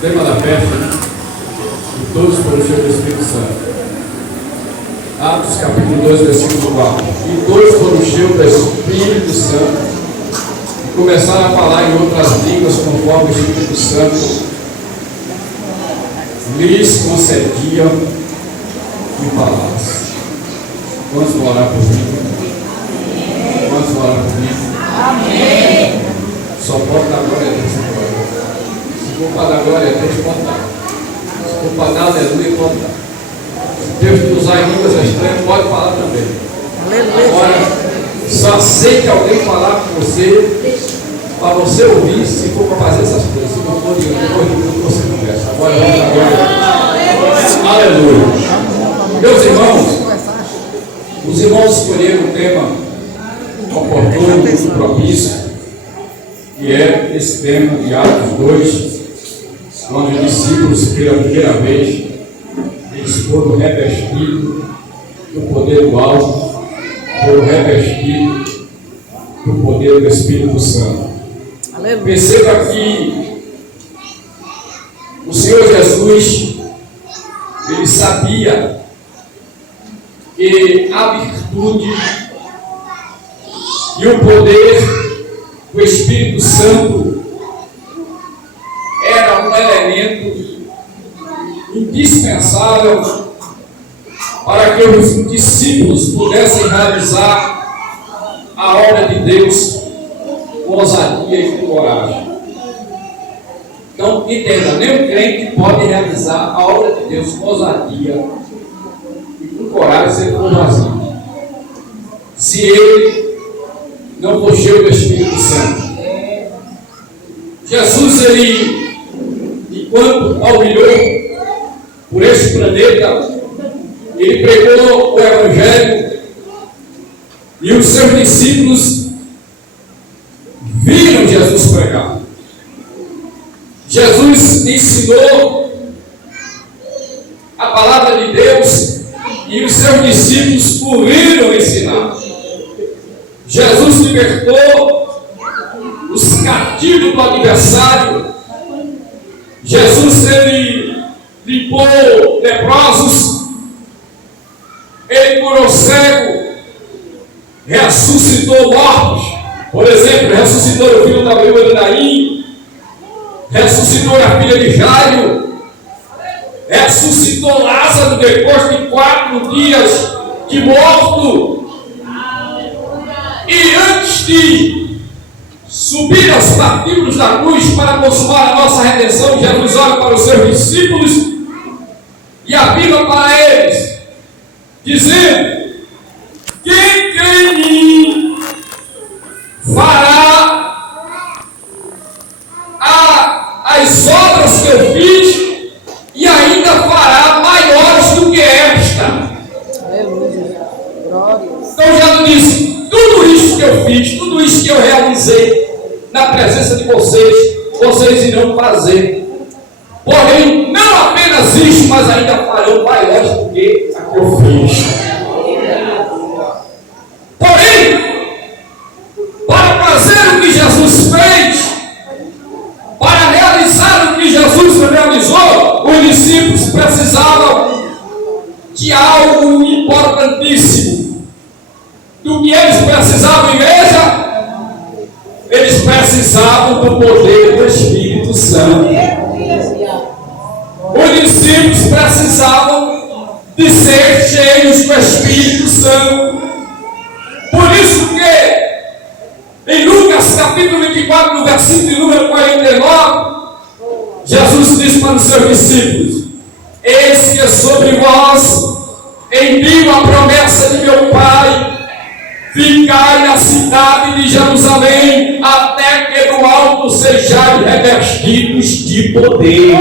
tema da festa, e todos foram cheios do Espírito Santo. Atos capítulo 2, versículo 4. E todos foram cheios do Espírito Santo e começaram a falar em outras línguas conforme o Espírito Santo lhes concedia que falasse. Vamos orar por mim? Vamos orar por mim? Amém. Só pode dar glória a Deus agora. Se for para dar glória a Deus, pode dar. Se for para dar aleluia, pode dar. Se Deus te usar em línguas estranhas, pode falar também. Agora, só aceite alguém falar com você, para você ouvir, se for para fazer essas coisas. Se não for, depois você conversa. Agora vamos dar glória a Deus. Aleluia. Meus irmãos, os irmãos escolheram um tema oportuno, muito propício, que é esse tema de Atos 2, quando os discípulos, pela primeira vez, eles foram revestidos do poder do alto, foram revestidos do poder do Espírito Santo. Aleluia. Perceba que o Senhor Jesus, ele sabia que a virtude e o poder do Espírito Santo era um elemento indispensável para que os discípulos pudessem realizar a obra de Deus com ousadia e com coragem. Então, entenda, nem o crente pode realizar a obra de Deus com ousadia e com coragem se ele for vazio. Se ele não for cheio do Espírito Santo. Jesus, ele, enquanto almirou por este planeta, ele pregou o Evangelho e os seus discípulos viram Jesus pregar. Jesus ensinou a palavra de Deus e os seus discípulos correram ensinar. Jesus libertou os cativos do adversário. Jesus, ele limpou leprosos, ele curou cego, ressuscitou mortos. Por exemplo, ressuscitou o filho da viúva de Naim, ressuscitou a filha de Jairo, ressuscitou Lázaro depois de 4 dias de morto. E antes de subir aos patíbulos da cruz para consumar a nossa redenção, Jesus olha para os seus discípulos e afirma para eles, dizendo: quem crê em mim fará as obras que eu fiz e ainda fará maiores do que esta. Então Jesus disse: tudo isso que eu fiz, tudo isso que eu realizei na presença de vocês, vocês irão fazer. Porém, não apenas isso, mas ainda farão maiores do que a que eu fiz. Porém, para fazer o que Jesus fez, para realizar o que Jesus realizou, os discípulos precisavam de algo importantíssimo. Do que eles precisavam, igreja? Eles precisavam do poder do Espírito Santo. Os discípulos precisavam de ser cheios do Espírito Santo. Por isso que em Lucas capítulo 24, no versículo número 49, Jesus diz para os seus discípulos: eis que sobre vós envio a promessa de meu Pai. Ficai na cidade de Jerusalém, até que do alto sejais revestidos de poder.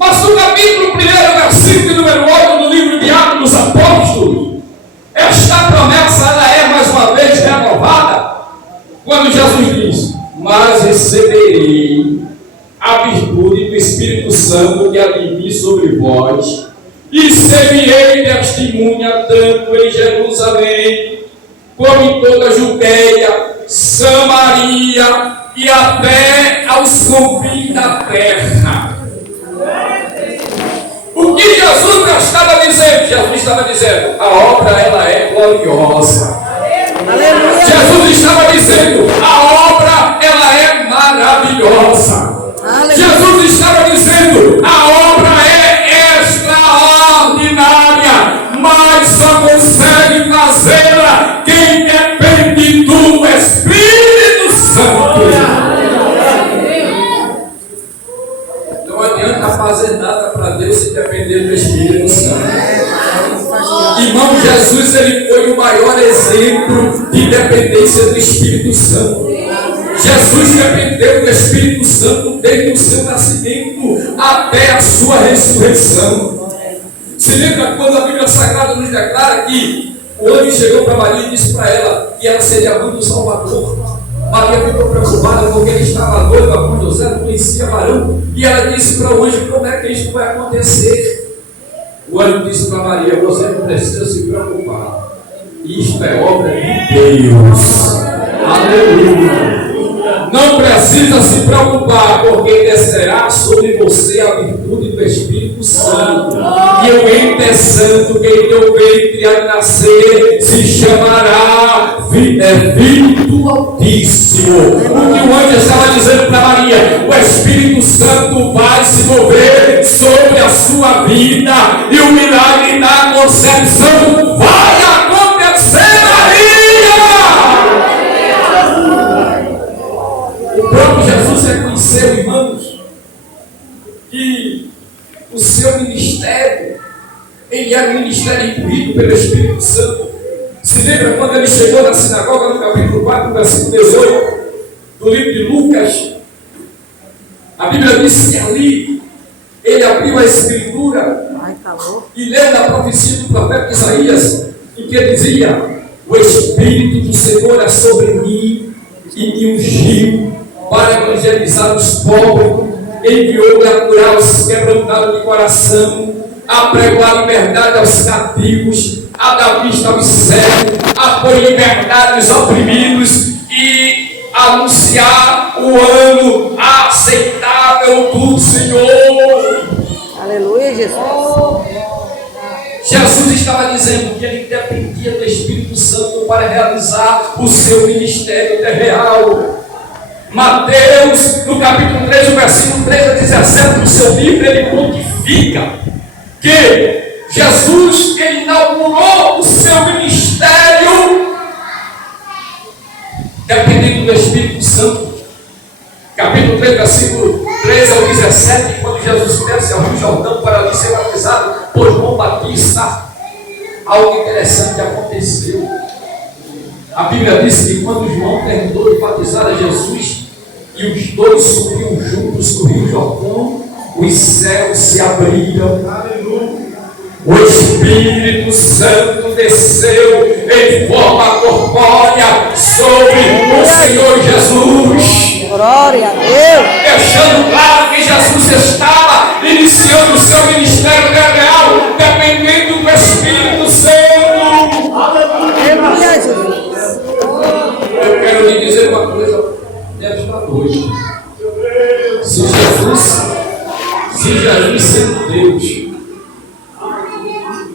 Mas no capítulo 1, versículo número 8 do livro de Atos dos Apóstolos, esta promessa ela é mais uma vez renovada, quando Jesus diz: mas receberei a virtude do Espírito Santo que há de vir sobre vós, e servirei testemunha tanto em Jerusalém, como em toda a Judeia, Samaria e e até aos confins da terra. O que Jesus estava dizendo? Jesus estava dizendo, a obra ela é gloriosa. Aleluia. Jesus estava dizendo, a obra ela é maravilhosa. Aleluia. Jesus estava dizendo, a obra é extraordinária, mas só consegue fazê-la quem depende do Espírito Santo. Não adianta fazer nada para Deus se depender do Espírito Santo. Irmão, Jesus ele foi o maior exemplo de dependência do Espírito Santo. Jesus dependeu do Espírito Santo desde o seu nascimento até a sua ressurreição. Se lembra quando a Bíblia Sagrada nos declara que o anjo chegou para Maria e disse para ela que ela seria a mãe do Salvador. Maria ficou preocupada porque ele estava noiva com José, não conhecia varão, e ela disse para o anjo como é que isso vai acontecer. O anjo disse para Maria, você não precisa se preocupar, isto é obra de Deus. Aleluia. Não precisa se preocupar, porque descerá sobre você a virtude do Espírito Santo. E o ente santo que em teu ventre há de nascer se chamará Filho do Altíssimo. O que o anjo estava dizendo para Maria, o Espírito Santo vai se mover sobre a sua vida e o milagre da concepção vai acontecer, Maria. O próprio Jesus reconheceu, irmãos, que o seu ministério, ele era um ministério imbuído pelo Espírito Santo. Se lembra quando ele chegou na sinagoga, no capítulo 4, versículo 18, do livro de Lucas? A Bíblia diz que ali, ele abriu a Escritura e leu na profecia do profeta Isaías, em que dizia, o Espírito do Senhor é sobre mim e me ungiu para evangelizar os pobres, enviou-me a curar os quebrantados de coração, a pregoar a liberdade aos cativos, a dar vista aos cegos, a pôr liberdade aos oprimidos e anunciar o ano aceitável do Senhor. Aleluia, Jesus. Jesus estava dizendo que ele dependia do Espírito Santo para realizar o seu ministério terrenal. Mateus, no capítulo 3, o versículo 3 a 17 do seu livro, ele notifica que Jesus ele inaugurou o seu ministério dependendo do Espírito Santo. Capítulo 3, versículo 13 ao 17, quando Jesus desce ao Rio Jordão para ali ser batizado por João Batista, algo interessante aconteceu. A Bíblia diz que quando João terminou de batizar a Jesus e os dois subiram juntos no Rio Jordão, os céus se abriram. O Espírito Santo desceu em forma corpórea sobre o Senhor Jesus. Glória a Deus. Deixando claro que Jesus estava iniciando o seu ministério real, dependendo do Espírito Santo. Aleluia, Jesus. Eu quero lhe dizer uma coisa nesta noite. Se Jesus sendo Deus,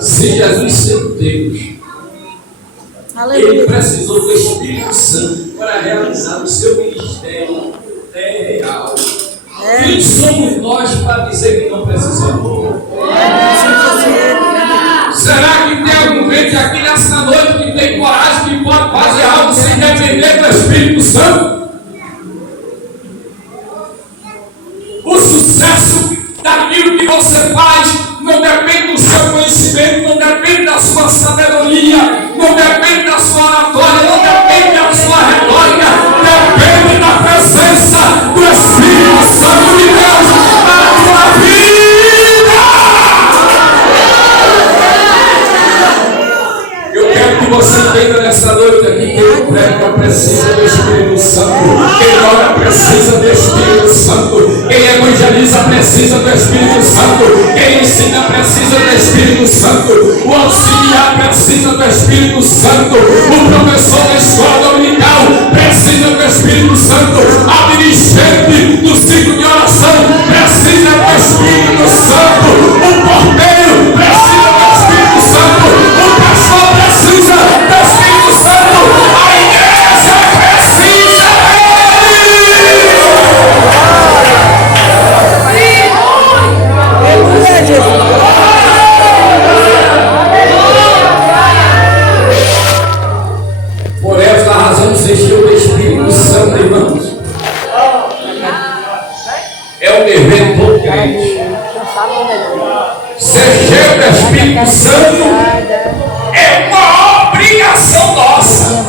se Jesus sendo Deus, ele precisou do Espírito Santo para realizar o seu ministério real. Quem somos nós para dizer que não precisamos? Será que tem algum crente aqui nessa noite que tem coragem, que pode fazer algo sem depender do Espírito Santo? O sucesso daquilo que você faz não depende do seu conhecimento, não depende da sua sabedoria, não depende da sua oratória, não depende da sua retórica, depende da presença do Espírito Santo de Deus na tua vida. Eu quero que você entenda nessa noite aqui que quem prega precisa do Espírito Santo, quem ora precisa do Espírito Santo, quem evangeliza precisa do Espírito Santo, quem ensina precisa do Espírito Santo, o auxiliar precisa do Espírito Santo, o professor da escola dominical precisa do Espírito Santo, a crente. Ser cheio do Espírito Santo é uma obrigação nossa.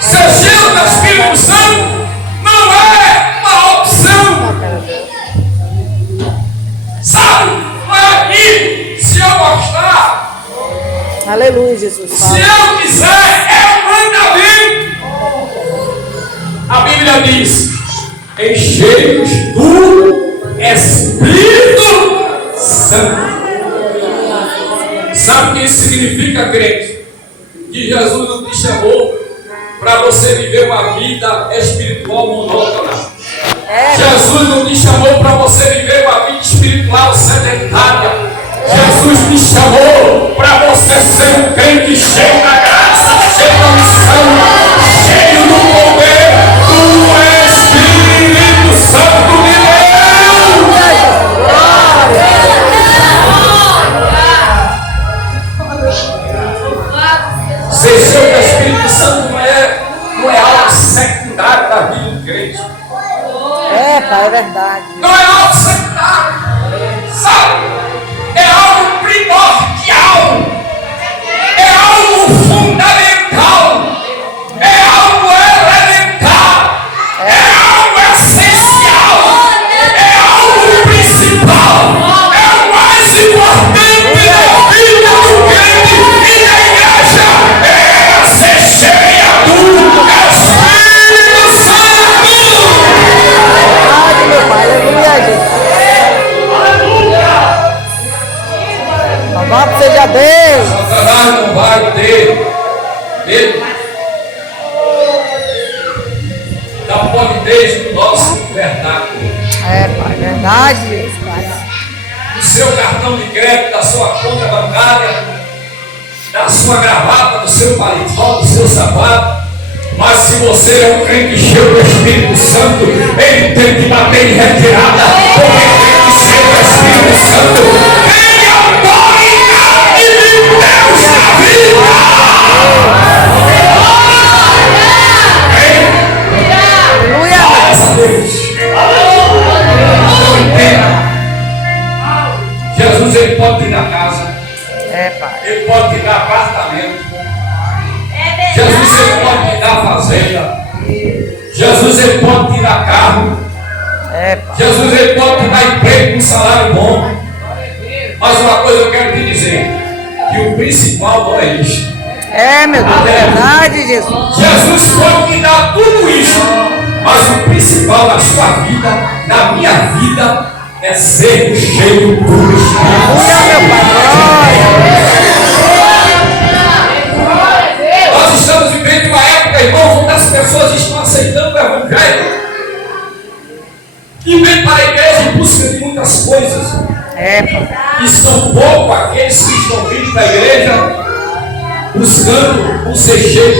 Ser cheio do Espírito Santo não é uma opção. Sabe? Não é aqui. Se eu gostar, aleluia, Jesus. Se eu quiser, é um mandamento. A Bíblia diz: enchei-os do Espírito Santo. Sabe o que isso significa, crente? Que Jesus não te chamou para você viver uma vida espiritual monótona. Jesus não te chamou para você viver uma vida espiritual sedentária. Jesus te chamou para você ser um crente cheio da graça, cheio da unção, cheio do poder do Espírito Santo de Deus. Ser cheio do Espírito Santo não é algo secundário da vida do crente. Pai, é verdade. Não é algo secundário, sabe? É algo primordial, é algo fundamental, é algo elementar, é algo essencial, é algo principal, é o mais importante da vida do crente e da igreja, é ser cheia do Espírito Santo. Meu Pai, aleluia, Jesus. Louvado seja Deus. Satanás não vai ter medo da polidez do nosso vernáculo. Pai, verdade, Deus. Do seu cartão de crédito, da sua conta bancária, da sua gravata, do seu paletó, do seu sapato. Mas se você é um crente cheio do Espírito Santo, ele tem que bater em retirada, porque crente cheio do Espírito Santo tem autoridade de Deus na vida. Aleluia. Graças a Deus. Não entenda. Jesus, ele pode te dar casa. Pai. Ele pode te dar apartamento. Jesus, ele pode te dar fazenda. Jesus, ele pode te dar carro. Pai. Jesus, ele pode te dar emprego com salário bom. Mas uma coisa eu quero te dizer: que o principal não é isso. Meu Deus, verdade, Jesus. Jesus pode te dar tudo isso, mas o principal na sua vida, na minha vida, é ser cheio do Espírito. Aleluia, meu Pai. Nós estamos vivendo uma época, irmãos, onde as pessoas estão aceitando o Evangelho e vêm para a igreja em busca de muitas coisas. Pai. E são poucos aqueles que estão vindo para a igreja buscando o ser cheio